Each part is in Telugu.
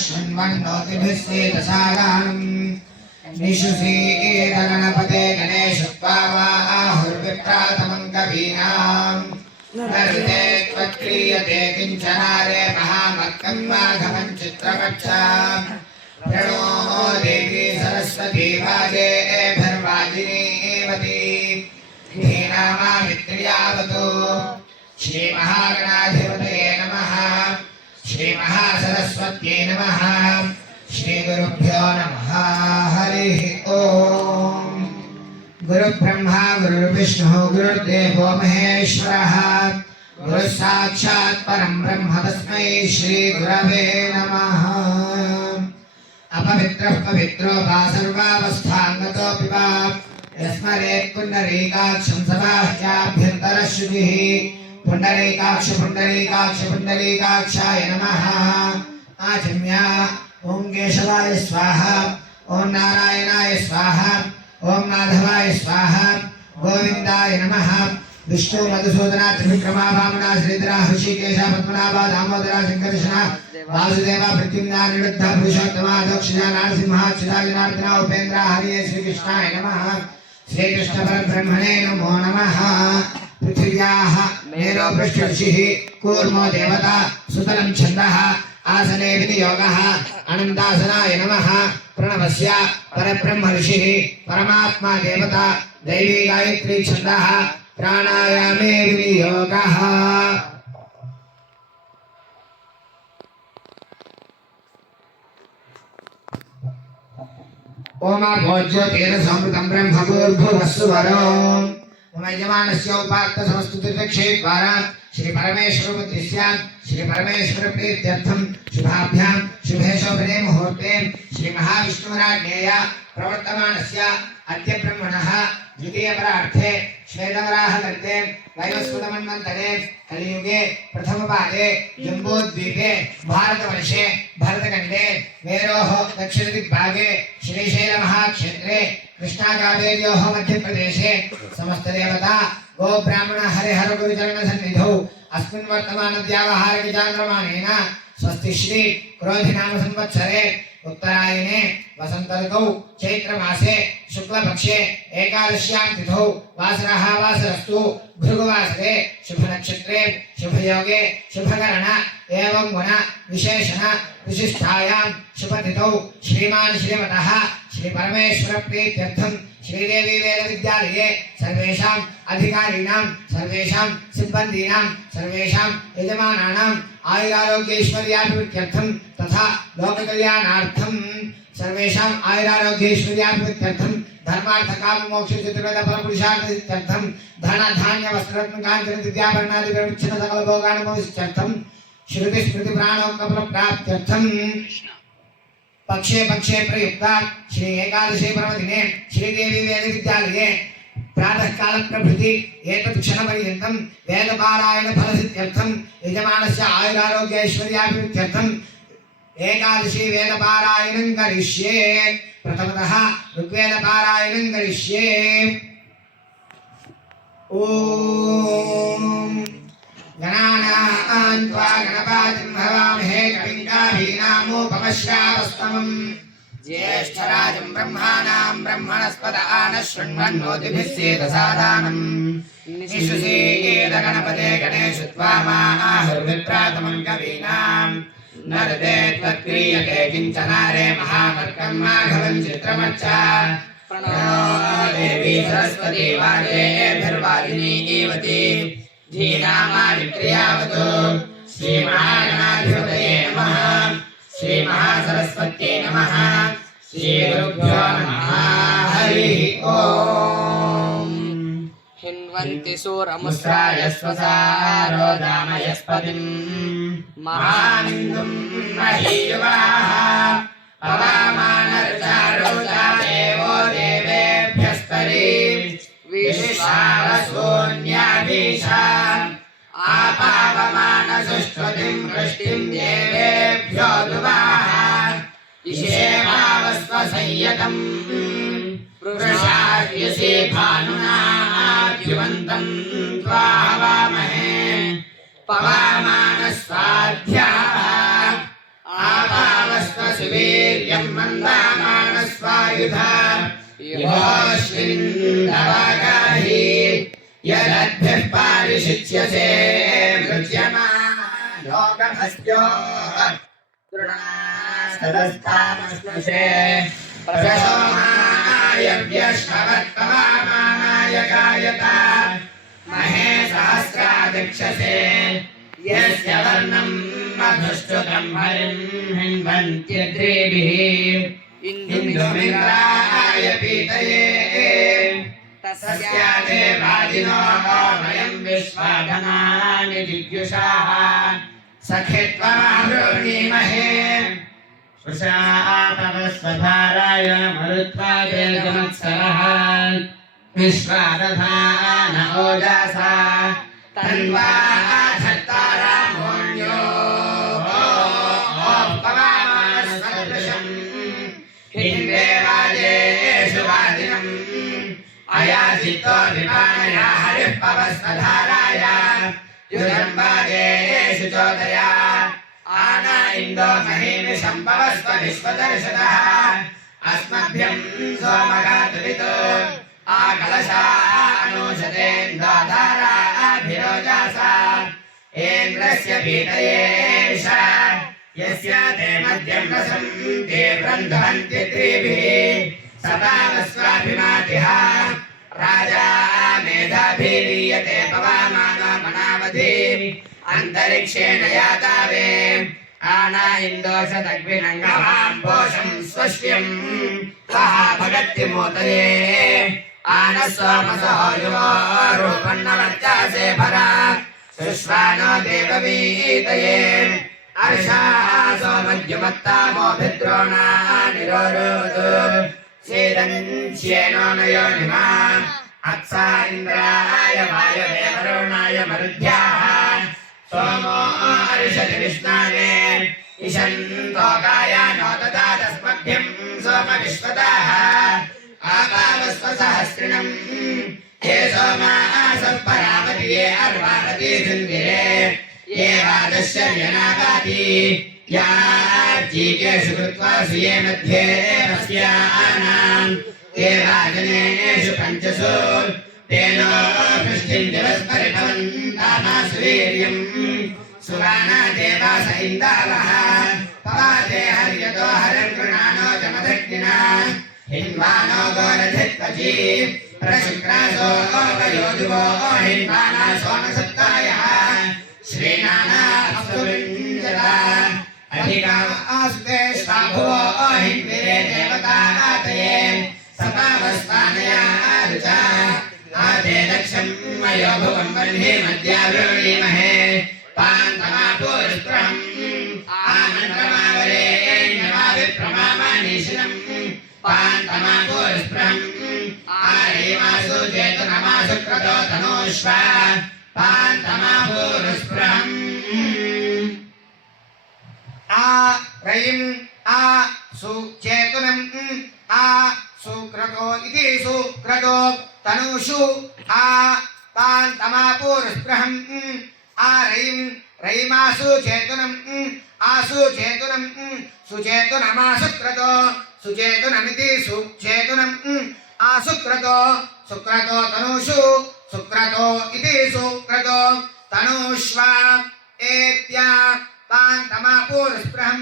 शृण्वन्नोतिभिः सेतसागानम् निशुसीरगणपते गणेश आहुर्विप्रातमम् कवीनाम् नरते त्वत्क्रियते किञ्चनारे महामर्कम् माघवम् चित्रकक्षा प्रणो देवी सरस्वती वाजेभिर्वाजिनीवती धीनामामित्र्यावतु श्रीमहागणाधिपतये नमः श्रीमहासरस्वत्यै नमः। श्रीगुरुभ्यो नमः। हरिः ओम्। गुरुब्रह्मा, गुरुर्विष्णुः, गुरुर्देवो महेश्वरः। गुरुः साक्षात् परम् ब्रह्म तस्मै श्रीगुरवे नमः। अपवित्रः पवित्रो वा सर्वावस्थाङ्गतोऽपि वा। यस्मरेत् पुण्डरीकाक्षं सबाह्याभ्यन्तरश्रुतिः पुण्डरीकाक्ष पुण्डरीकाक्ष पुण्डरीकाक्षाय नमः आचम्य ॐ केशवाय स्वाहा ॐ नारायणाय स्वाहा ॐ माधवाय स्वाहा गोविन्दाय नमः विष्णु मधुसूदना त्रिविक्रमा वामना श्रीधरा हृषिकेश पद्मनाभा दामोदरा शङ्करशना वासुदेवा प्रत्युम्ना निरुद्ध पुरुषोत्तमा दक्षिणा नारसिंहा चिराजनार्दना उपेन्द्र हरिये श्रीकृष्णाय नमः श्रीकृष्ण परब्रह्मणे नमो नमः पृथिव्याः मेरो पृष्ठऋषिः कूर्मो देवता सुतलं छन्दः आसने विनियोगः अनन्तासनाय नमः प्रणवस्य परब्रह्मऋषिः परमात्मा देवता दैवी गायत्री छन्दः प्राणायामे विनियोगः ओमाभोज्योतिरसमृतं ब्रह्मभूर्भुवस्सुवरो मम यजमानस्य उमयमानस्य उपात्तसमस्तुतिक्षेत्वारात् श्रीपरमेश्वरमुद्दिश्याम् श्रीपरमेश्वरप्रीत्यर्थम् शुभाभ्याम् शुभे शोभने मुहूर्ते श्रीमहाविष्णुराज्ञेया प्रवर्तमानस्य अद्य ब्रह्मणः द्वितीयपरार्थे श्वेतवराहगर्ते वैवस्फुटमन्वन्तरे कलियुगे प्रथमपादे जम्बूद्वीपे भारतवर्षे भरतखण्डे वेरोः दक्षिणदिग्भागे श्रीशैलमहाक्षेत्रे కృష్ణాకావేర్యోహ మధ్యప్రదేశే సమస్త దేవత గో బ్రాహ్మణ హరిహర గురుచరణ సన్నిధౌ. అస్మిన్ వర్తమాన వ్యావహార విచారమాణేన స్వస్తి శ్రీ క్రోధినామ సంవత్సరే ఉత్తరాయణే వసంత ఋతౌ చైత్రమాసే శుక్లపక్షే ఏకాదశ్యాం తిథౌ వాసరః వాసరస్తు భృగువాసరే శుభనక్షత్రే శుభయోగే శుభకరణ ఏవం గుణ విశేషణ విశిష్టాయాం శుభతిథౌ. శ్రీమాన్ శ్రీమతః श्री परमेश्वर प्रीत्यर्थं श्रीदेवी वेद विद्यालये सर्वेषाम् अधिकारिणां, सर्वेषां सिब्बन्दीनां, सर्वेषां यजमानानाम् आयुरारोग्यैश्वर्याभिवृद्ध्यर्थं तथा लोककल्याणार्थं सर्वेषाम् आयुरारोग्यैश्वर्याभिवृद्ध्यर्थं धर्मार्थकाममोक्षचतुर्वेदफलपुरुषार्थसिद्ध्यर्थं धनधान्यवस्त्रत्मकाञ्चन दिव्याभरणादिविरक्षण सकलभोगानुमोदित्यर्थं పక్షే పక్షే ప్రయుక్త శ్రీ ఏకాదశి పర్వదినే శ్రీదేవి వేద విద్యాలయే ప్రాతకాల ప్రభృతి ఏతత్ క్షణపర్యంతం వేదపారాయణ ఫలసిత్యర్థం యజమానస్య ఆయురారోగ్యైశ్వర్యాభివృత్యర్థం ఏకాదశి వేద పారాయణం కరిష్యే ప్రథమత ఋగ్వేద పారాయణం కరిష్యే ఓ ॐ गणानां त्वा गणपातिं हवामहे कविं काभीनामोपमश्रावस्तमम् ज्येष्ठराजं ब्रह्माणां ब्रह्मणस्पद आनः शृण्वन्नोतिभिः सेदसादानम् निशुषीगणपते गणेश त्वामाहुर्विप्रातमं कवीनाम् नरते त्वत्क्रियते किञ्चनारे महामर्कं माघवं चित्रमच्चा प्रणो देवी सरस्वती वाजेभिर्वादिनी एवती ధీనామావిక్రియావతు శ్రీ మహాగణాధిపతయే నమ శ్రీ మహాసరస్వత్యై నమ శ్రీ గురుభ్యో నమ హరి ఓం హిన్వంతి సూరముస్రాయస్వసారోదామయస్పతిం మహానందుం మహీయువాః పవామానర్చారోచాః विश्वावशून्याभीषा आपावमानसुष्वतिम् वृष्टिम् देवेभ्यो दुवाः इषेवावस्वसंयतम् वृषार्यसे भानुनाद्युवन्तम् त्वावामहे पवामानस्वाध्याः आपावस्व सुवीर्यम् मन्दामानस्वायुधा युवाश्विन्दवागाहि यदद्भिः पारिषिच्यसे मृत्यमानोकमस्यो तृणास्तदस्तामस्नुषे महे सहस्रादक्षसे यस्य वर्णम् मधुश्च ब्रह्मरिम् हिन्वन्त्यद्रेभिः इन्दुमिन्द्राय पीतये तस्याते वाजिनो वयम् विश्वाधनानि जिज्ञुषाः सखित्वमावृणीमहे सुषातवस्वधाराय मरुत्वादेजमत्सरः विश्वादधान ओजासा तन्वा अयाजितो विमानया हरिः पवस्वधाराय युधम् वाजेषु चोदया आना इन्दो महीमिषम् पवस्व विश्वदर्शनः अस्मभ्यम् सोमगातुलितो आकलशानुषतेन्दोधाराभिरोजासा इन्द्रस्य पीतयेष यस्य ते मध्यम् रसम् ते ब्रन्धवन्ति त्रिभिः सदावस्वाभिमातिः राजा मेधाभिरीयते पवामानो मनावधि अन्तरिक्षेण यातावे आना इन्दोषदग्विनङ्गमाम् पोषम् स्वश्यम् वः भगत्तिमोतये आन सोमसो युवो रूपन्नवर्चासे भरा सुश्वानो देववीतये अर्षासो मद्युमत्तामोभिद्रोणा निरोरोधु सीदन्स्येनो नयो निमा अत्सा इन्द्राय वायवे वरुणाय मरुद्भ्याः सोमो अर्षति विष्णाने इषन्तोकाय नो ददातस्मभ्यम् सोम विश्वताः आपावस्वसहस्रिणम् हे सोमासः परावति ये अर्वावति सुन्दिरे ये वादश्चर्यनागाति यार्चीकेषु कृत्वा सुये मध्ये पश्यानाम् ते राजनेषु पञ्चसु तेनो पृष्ठिम् दिवस्परिभवन्तामासु वीर्यम् सुराणा देवास इन्दावः पवाते हर्यतो हरम् कृणानो जमदग्निना हिन्वानो गोरधित्वची प्रशुक्रासो वयोधुवो हिन्वाना सोमसत्तायः श्रीनाना अस्तुविञ्जता अधिका आस्ते स्वाभुवो हिन्विरे देवतातये सपावस्वानया रुचा आदे दक्षम् मयो भुवम् वह्नि मद्यावृणीमहे पान्तमापूर्त्रम् आमन्त्रमावरेण्यमाविप्रमामानीशिनम् पान्तमापूर्स्प्रम् आरेमासु चेतनमासु क्रतो तनूष्व पान्तमापूर्स्प्रम् ఆ రయిం ఆ సుచేతునం ఆ సుక్రతో ఇది సుక్రతో తనుషు ఆ తాన్ పాంతమాపూర్స్పృహం ఆ రయిం రయిమాసు చేతునం ఆసు చేతునం సుచేతునమాసుక్రతో సుచేతునమితి సుచేతునం ఆసుక్రతో సుక్రతో తనుషు సుక్రతో ఇది సుక్రతో తనుష్వా ఏత్యా పాంతమాపూర్స్పృహం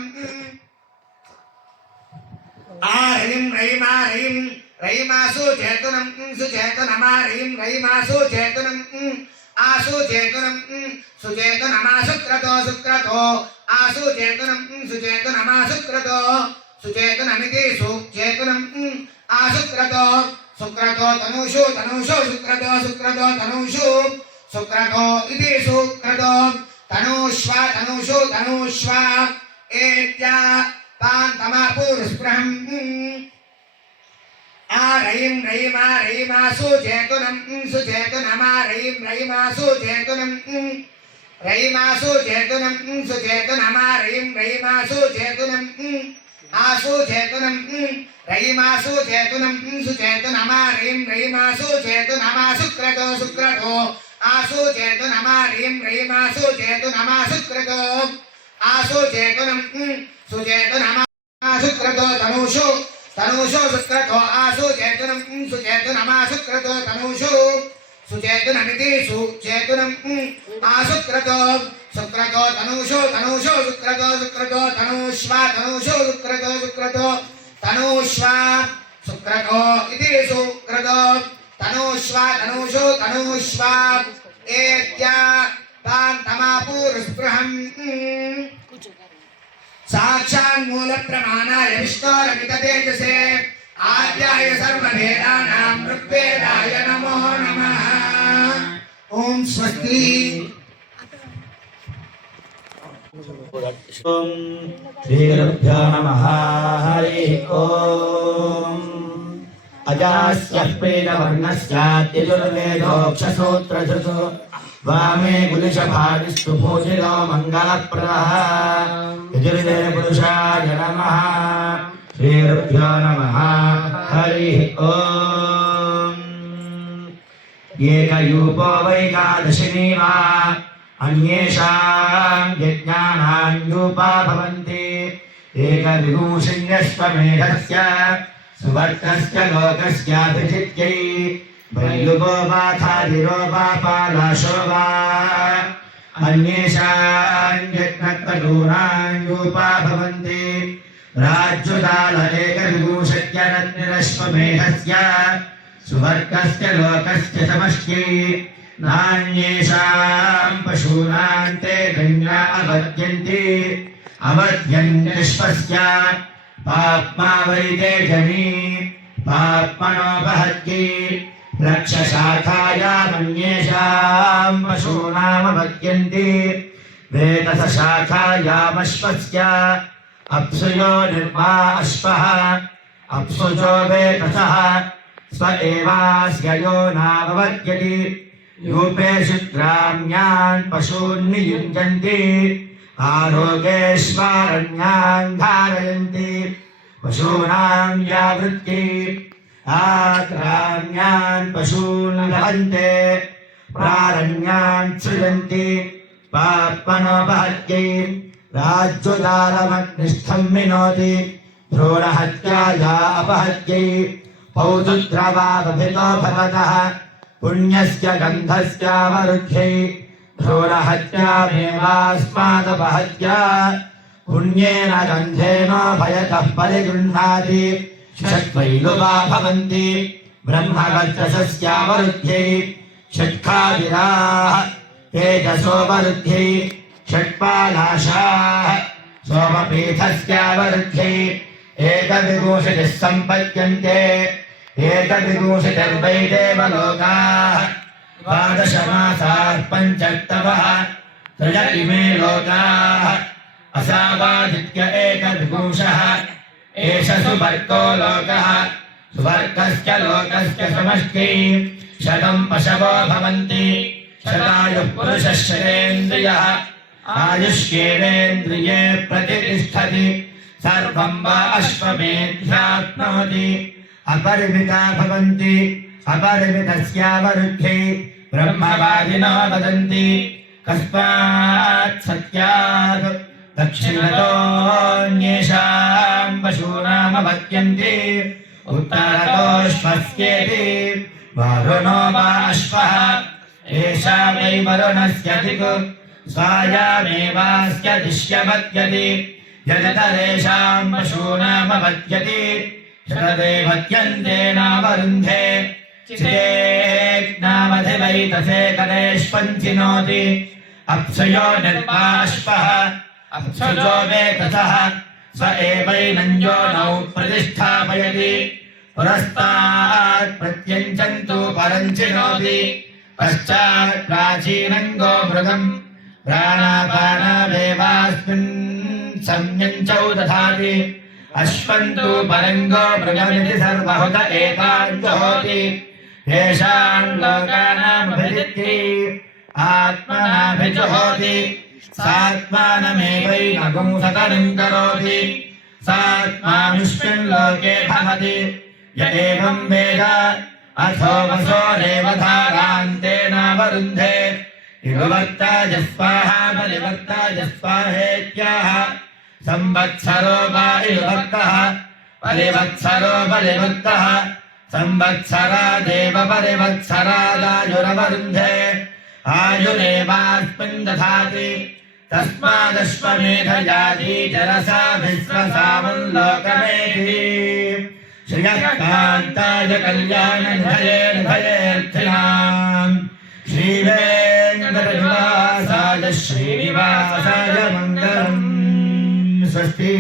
ఆ రయిం రయిమా రయిం రయిమాసు చేతునం సుచేతునమా రయిం రయిమాసు చేతునం ఆసు చేతునం సుచేతునమా శుక్రతో శుక్రతో ఆసు చేతునం సుచేతునమా శుక్రతో సుచేతునమితి సుచేతునం ఆశుక్రతో శుక్రతో తనుషు తనుషు శుక్రతో శుక్రతో తనుషు శుక్రతో ఇది శుక్రతో తనూష్వ తనూషు తనూష్వ ఏత్యా పాంతమాపూర్స్పృహం ఆ రయిం రయిమా రయిమాసు చేతునం సుచేతునమా రయిం రయిమాసు చేతునం రయిమాసు చేతునం సుచేతునమా రయిం రయిమాసు చేతునం ఆసు చేతునం రయిమాసు చేతునం సుచేతునమా రయిం రయిమాసు చేతునమా శుక్రతో శుక్రతో ఆసూచేతు ఆసు హ్రీం రయిం రయిమాసు చేతునమా శుక్రతో ఆసు సుచేతు నమ శుక్రతో తనూషు తనూషు శుక్రతో ఆసు సుచేతు నమ శుక్రతో తనూషు సుచేతునమితి సుచేతునం ఆశుక్రతో శుక్రతో తనూషు తనూషు శుక్రతో శుక్రతో తనూష్వ తనూషు శుక్రతో శుక్రతో తనూష్వ శుక్రతో ఇది శుక్రతో తనూష్వ తనూషు తనూష్వ ఏత్యా తాన్ తమాపూర్స్పృహం సాక్షాన్ మూల ప్రమాణాయ విష్ణోరమిత తేజసే ఆద్యాయ సర్వవేదానాం ఋగ్వేదాయ నమో నమః ఓం స్వస్తి శ్రీరభ్యో నమ హరి ఓం अजास्यष्पेन वर्णस्याद्यजुर्वेदोक्षसूत्रधृतो वामे गुलिशभागिस्तु भोजिनो मङ्गलप्रदः यजुर्वे पुरुषाय नमः श्रीरुभ्यो नमः हरिः ॐ एकयूपो वैकादशिनी वा अन्येषाम् यज्ञानान्यूपा भवन्ति एकविगुंशिन्यस्वमेधस्य सुवर्तश्च लोकस्याभिषित्यै भैलुवो वा थादिरो वा पालाशो वा अन्येषाञ्जग्नत्वदूराञ्यूपा भवन्ति सुवर्गस्य लोकस्य समष्ट्यै नान्येषाम् पशूनाम् ते अवद्यन्ति अवद्यन्निष्पस्य आत्मा वैदेशनी आत्मनोपहत्ति रक्षशाखाया मन्येषाम् पशूनामभक्यन्ति वेतसशाखायामश्वस्य। अप्सुयो निर्मा अश्वः। अप्सुजो वेतसः। स्व एवास्ययो नावत्यति रूपे शुद्राम्यान् पशून् नियुञ्जन्ति आरोग्येष्वारण्यान् धारयन्ति पशूनां या वृत्ति आग्राम्यान् पशून् लभन्ते, प्रारण्यान् सृजन्ति, पाप्मनोपहत्यै राज्युदारमग्निष्ठं विनोति भ्रूणहत्याया अपहत्यै, पौतुद्रवावभितो भवतः, पुण्यस्य गन्धस्यावरुद्ध्यै भ्रूणहत्यामेवास्मादपहत्या पुण्येन गन्धेनोभयतः परिगृह्णाति षट्वैलुवा भवन्ति ब्रह्मगच्छसस्यावरुद्ध्यै षट्खादिराः तेजसोपरुद्ध्यै षट्पालाशाः सोमपीठस्यावरुद्ध्यै एकविभूषितिः सम्पद्यन्ते एकविभूषितिर्वै देवलोकाः द्वादशमासाः पञ्चक्तवः त्रय इमे लोकाः असावादित्य एकविभूषः एष सुवर्गो लोकः सुवर्गस्य लोकस्य समष्ट्यै शतं पशवो भवन्ति शतायुः पुरुषः आयुष्येवेन्द्रिये प्रतिष्ठति सर्वं वा अश्वमेध्याप्नोति अपरिमिता भवन्ति अपरिमितस्यावरुद्धे ब्रह्मवादिनो वदन्ति कस्मात् सत्यात् दक्षिणतोऽन्येषां पशूनामवद्यन्ते उत्तरतोऽश्वस्येति वरुणो वा अश्वः एषा वै वरुणस्य दिक् स्वायामेवास्य दिश्यवद्यति यदतरेषां पशूनामवद्यति शतदेवत्यन्ते नावरुन्धे चितेग्नामधिवैतसे कलेष्पञ्चिनोति अप्सयो निर्वाश्वः अप्सुजो वेतसः, स एवैनञ्जो नौ प्रतिष्ठापयति। पुरस्तात् प्रत्यञ्चन्तु परञ्चिनोति। पश्चात् प्राचीनङ्गो मृगम् प्राणापानावेवास्मिन् संयञ्चौ दधाति। अश्वन्तु परङ्गो मृगमिति सर्वहुत एताञ्जहोति येषाम् लोकानामभिजित्यै आत्मनाभिजुहोति। सात्मानमेवैनपुंसकरम् करोति। सात्मा भवति। य एवम् वेद। अथो वसो रेव धारान्तेनावरुन्धे युगवर्ता जस्वाहा परिवर्ता जस्वाहेत्याह संवत्सरो वा युगवर्तः परिवत्सरो परिवृत्तः बलिवृत्तः संवत्सरादेव परिवत्सरादायुरवरुन्धे आयुरेवास्मिन् दधाति तस्मादश्वमेधजाति जरसा विश्वसामल्लोकमेधि श्रियकान्ताय कल्याणनिधयेर्भयेऽर्थिनाम् श्रीवेङ्कटनिवासाय श्रीनिवासाय मङ्गलम्। स्वस्ति।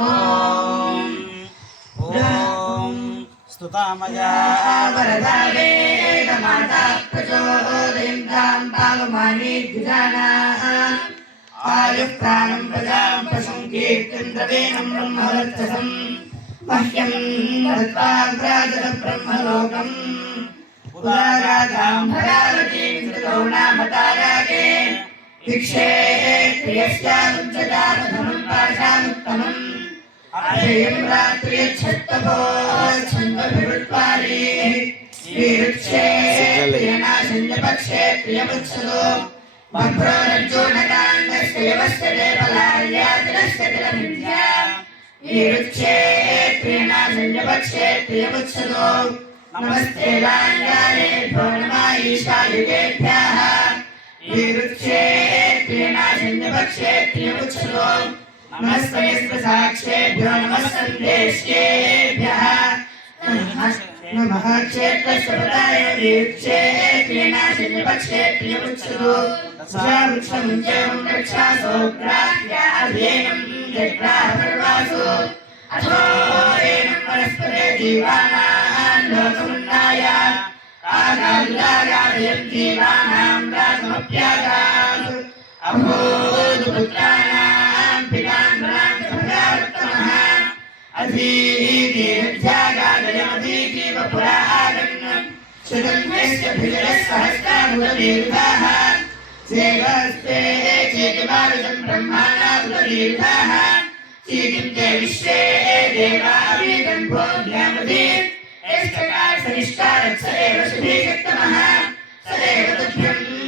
ॐ स्तुतामया वरदा वेदमाता प्रचोदयन्तां पावमानि द्विजानाः आयुः प्राणं प्रजां पशुं कीर्तिन्द्रवेणं ब्रह्मवर्चसम् मह्यं दत्त्वा व्राजत ब्रह्मलोकम् उदाराधां भरावतीं कृतौ नाम ताराके भिक्षे प्रियस्यामुच्चतामधमं पाशामुत्तमम् अभयं रात्र्यच्छत्तपो छन्दभिरुत्वारी श्रीरुक्षे प्रियनाशन्यपक्षे प्रियमुत्सदो मभ्रोरज्जोनकाङ्गश्रेवस्य देवलार्यातिरस्य तिलमिथ्या ईरुक्षे प्रियनाशन्यपक्षे प्रियमुत्सदो नमस्ते लाङ्गारेभ्यो नमः ईशायुगेभ्यः ईरुक्षे प्रियनाशन्यपक्षे प्रियमुत्सदो नमस्ते साक्षेभ्यो नमः सन्देश्येभ्यः नमः क्षेत्रस्य पदाय वीक्षे प्रियनाशिन्यपक्षे प्रियमुच्छतु वृक्षमुञ्चयं रक्षासोग्राह्याधेनं जग्राहपर्वासु अथो एनं वनस्पते जीवानां लोकमुन्नाय आगादिरागादयं जीवानां रागमप्यागात् अभूतपुत्राणां सुगन्धस्य भिजयसहस्रामुदीर्घाः सेवस्ते चेतिमारुजं ब्रह्माणामुदीर्घाः चीतिं ते विश्वे देवाभिगन्धोऽभ्यामदे यस्तकार सनिष्कारः स एव सुभीकृत्तमः स एव तुभ्यं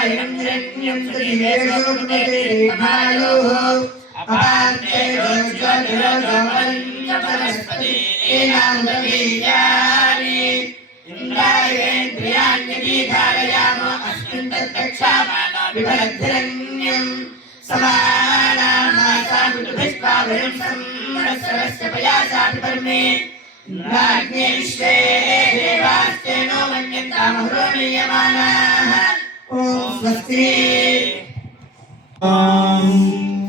हिरण्यं त्रिवेशोग्निर्भायोः अपान्ते रोज्वलिरोगवन्यवनस्पतीनां रवीयानि इन्द्रायेन्द्रियाण्यपि धारयाम अस्मिन् तत्तक्षामानो देवास्ते नो मन्यन्तामहुरो नीयमानाः। ॐ स्वस्ति ॐ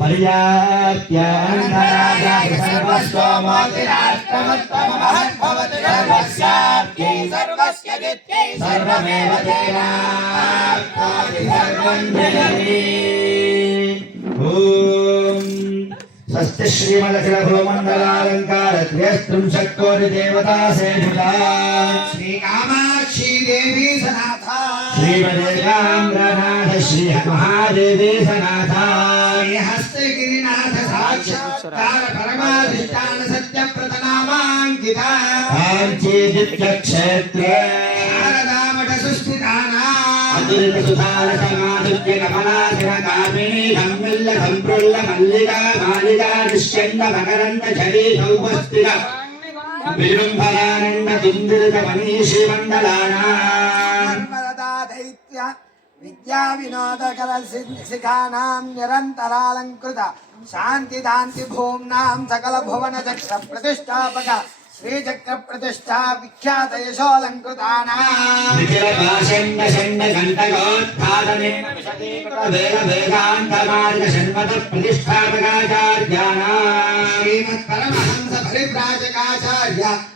पर्याप्यान्तराजाय सर्वस्वमोतिराष्ट्रमत्तमहद्भवति सर्वस्याप्यै सर्वस्य नित्यै सर्वमेव तेनाप्नोति सर्वं जयति ॐ स्वस्ति श्रीमदखिलभूमण्डलालङ्कारत्र्यस्त्रिंशत्कोटिदेवता सेविता श्रीकामाक्षी देवी सनाथा श्रीमदेकाम्रनाथ श्रीमहादेवे सनाथाय हस्तगिरिनाथ साक्षात्कार परमाधिष्ठान सत्यप्रतनामाङ्किता क्षेत्रे शारदामठ మల్లిగా మాలిగా నిశ్చంద మకరంద జరీ సౌపస్థిత విజృంభరానంద తుందిరిత మనీషి మండలానా విద్యా వినోదకర శిఖానా నిరంతరాలంకృత శాంతి దాంతి భూమ్నాం సకల భువన చక్ర ప్రతిష్టాపక శ్రీచక్ర ప్రతిష్టా విఖ్యాత యశోలంకృతానాగోత్పాదనేషాంతమార్గ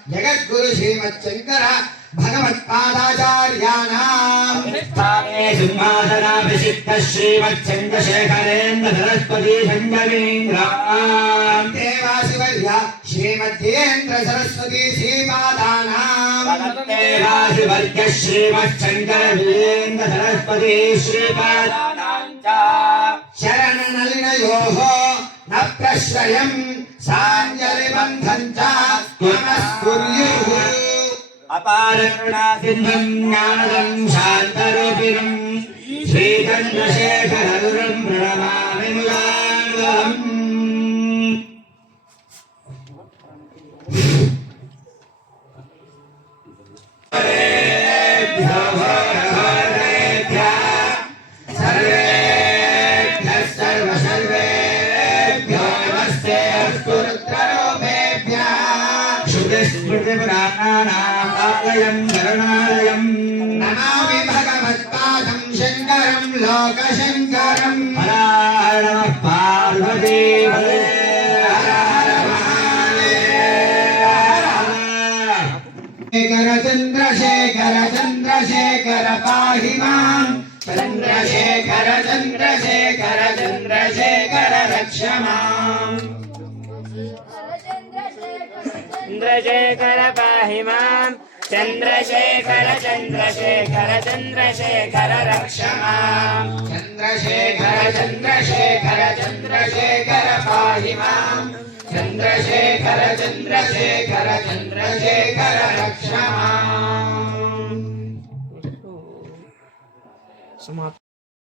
జగద్గురు శ్రీమచ్చంకర वेदान्तमार्ग षण्मत प्रतिष्ठापकाचार्याणाम् श्रीमत् परमहंस परिव्राजकाचार्य जगद्गुरु श्रीमच्शङ्कर भगवत्पादाचार्याणाम् स्थाने सिंहासनाभिषिक्त श्रीमच्छन्द्रशेखरेन्द्र सरस्वती सञ्जनीन्द्राम् देवाशिवर्य श्री श्रीमध्येन्द्र सरस्वती श्रीपादानाम् तदत्तेवाधिवर्ग श्रीमच्छङ्करवीरेन्द्र सरस्वती श्रीपादानां च शरणनलिनयोः न प्रश्रयम् साञ्जलिबन्धम् च नमस्कुर्युः అపారకృణాసింధం జ్ఞానం శాంతరూపిణం. శ్రీచంద్రశేఖరం श्रुतिस्मृतिपुराणानामालयम् शरणालयम् नमामि भगवत्पादं शङ्करं पार्वती हरे हर हर महादेव चन्द्रशेखर चन्द्रशेखर पाहि माम् चन्द्रशेखर चन्द्रशेखर चन्द्रशेखर रक्ष माम् चन्द्रशेखर पाहि माम् चन्द्रशेखर चन्द्रशेखर चन्द्रशेखर रक्ष माम् चन्द्रशेखर चन्द्रशेखर चन्द्रशेखर पाहि माम् चन्द्रशेखर चन्द्रशेखर चन्द्रशेखर रक्ष माम्